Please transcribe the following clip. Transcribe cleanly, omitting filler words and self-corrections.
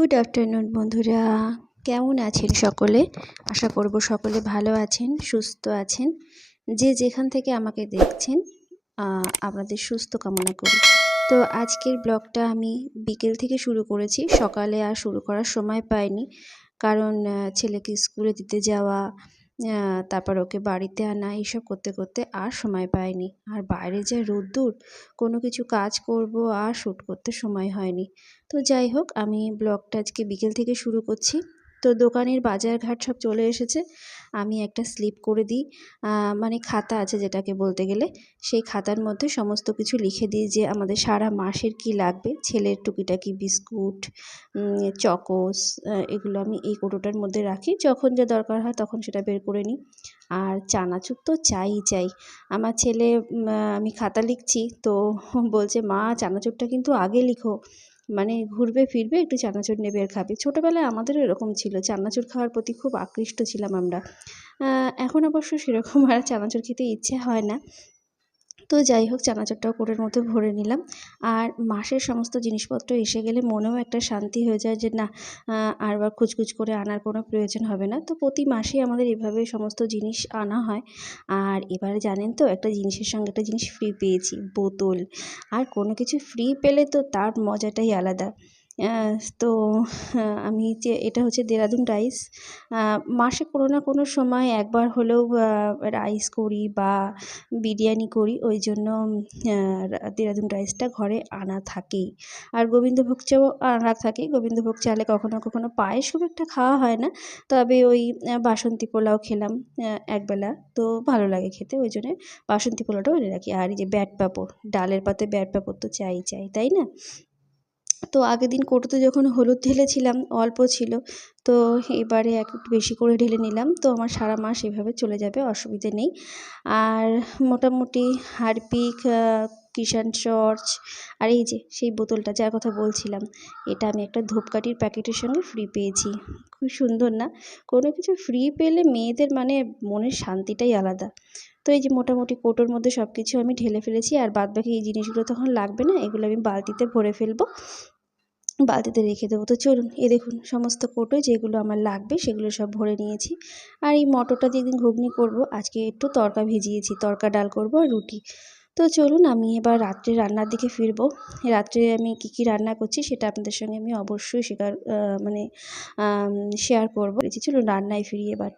Good afternoon বন্ধুরা, কেমন আছেন সকলে? আশা করব সকলে ভালো আছেন, সুস্থ আছেন। যে যেখান থেকে আমাকে দেখছেন আপনাদের সুস্থ কামনা করি। তো আজকের ব্লগটা আমি বিকেল থেকে শুরু করেছি, সকালে আর শুরু করার সময় পাইনি, কারণ ছেলেকে স্কুলে দিতে যাওয়া, তারপর ওকে বাড়িতে আনা, এইসব করতে করতে আর সময় পাইনি। আর বাইরে যা রোদ্দুর, কোনো কিছু কাজ করব আর শ্যুট করতে সময় হয়নি। তো যাই হোক, আমি ব্লগটা আজকে বিকেল থেকে শুরু করছি। তো দোকানের বাজারঘাট সব চলে এসেছে। আমি একটা স্লিপ করে দিই, মানে খাতা আছে যেটাকে বলতে গেলে, সেই খাতার মধ্যে সমস্ত কিছু লিখে দিই যে আমাদের সারা মাসের কি লাগবে। ছেলের টুকিটাকি বিস্কুট, চকোস, এগুলো আমি এই কৌটোটার মধ্যে রাখি। যখন যা দরকার হয় তখন সেটা বের করে নিই। আর চানাচুর তো চাই। আমার ছেলে, আমি খাতা লিখছি তো বলছে, মা চানাচুরটা কিন্তু আগে লিখো, মানে ঘুরবে ফিরবে একটু চানাচুর নেবে আর খাবে। ছোটোবেলায় আমাদেরও এরকম ছিল, চানাচুর খাওয়ার প্রতি খুব আকৃষ্ট ছিলাম আমরা। এখন অবশ্য সেরকম আর চানাচুর খেতে ইচ্ছে হয় না। তো যাই হোক, চানাচুরটাও কোটোর মধ্যে ভরে নিলাম। আর মাসের সমস্ত জিনিসপত্র এসে গেলে মনেও একটা শান্তি হয়ে যায় যে না, আরবার খুচখুচ করে আনার কোনো প্রয়োজন হবে না। তো প্রতি মাসেই আমাদের এভাবে সমস্ত জিনিস আনা হয়। আর এবারে জানেন তো, একটা জিনিসের সঙ্গে একটা জিনিস ফ্রি পেয়েছি, বোতল। আর কোনো কিছু ফ্রি পেলে তো তার মজাটাই আলাদা। তো আমি যে এটা হচ্ছে দেরাদুন রাইস, মাসে কোনো না কোনো সময় একবার হলেও রাইস করি বা বিরিয়ানি করি, ওই জন্য দেরাদুন রাইসটা ঘরে আনা থাকেই। আর গোবিন্দভোগ চাও আনা থাকে। গোবিন্দভোগ চালে কখনো কখনো পায়েস খুব একটা খাওয়া হয় না, তবে ওই বাসন্তী পোলাও খেলাম একবেলা, তো ভালো লাগে খেতে, ওই জন্যে বাসন্তী পোলাওটাও এনে রাখি। আর এই যে ব্যাট পাঁপড়, ডালের পাতে ব্যাট পাঁপড় তো চাই, তাই না? তো আগের দিন কৌটোতে যখন হলুদ ঢেলেছিলাম অল্প ছিল, তো এবারে একটু বেশি করে ঢেলে নিলাম। তো আমার সারা মাস এভাবে চলে যাবে, অসুবিধে নেই। আর মোটামুটি হারপিক, কিষান টর্চ, আর এই যে সেই বোতলটা যার কথা বলছিলাম, এটা আমি একটা ধূপকাঠির প্যাকেটের সঙ্গে ফ্রি পেয়েছি। খুব সুন্দর না? কোনো কিছু ফ্রি পেলে মেয়েদের মানে মনের শান্তিটাই আলাদা। তো এই যে মোটামুটি কৌটোর মধ্যে সব কিছু আমি ঢেলে ফেলেছি। আর বাদবাকি এই জিনিসগুলো তখন লাগবে না, এগুলো আমি বালতিতে ভরে ফেলবো, বালতিতে রেখে দেবো। তো চলুন, দেখুন সমস্ত কৌটোয় যেগুলো আমার লাগবে সেগুলো সব ভরে নিয়েছি। আর এই মটরটা দিয়ে একদিন ঘুগনি করবো, আজকে একটু তড়কা ভিজিয়েছি, তড়কা ডাল করবো আর রুটি। তো চলুন, আমি এবার রাত্রে রান্নার দিকে ফিরবো। রাত্রে আমি কী রান্না করছি সেটা আপনাদের সঙ্গে আমি অবশ্যই মানে শেয়ার করবো। চলুন রান্নায় ফিরি এবার।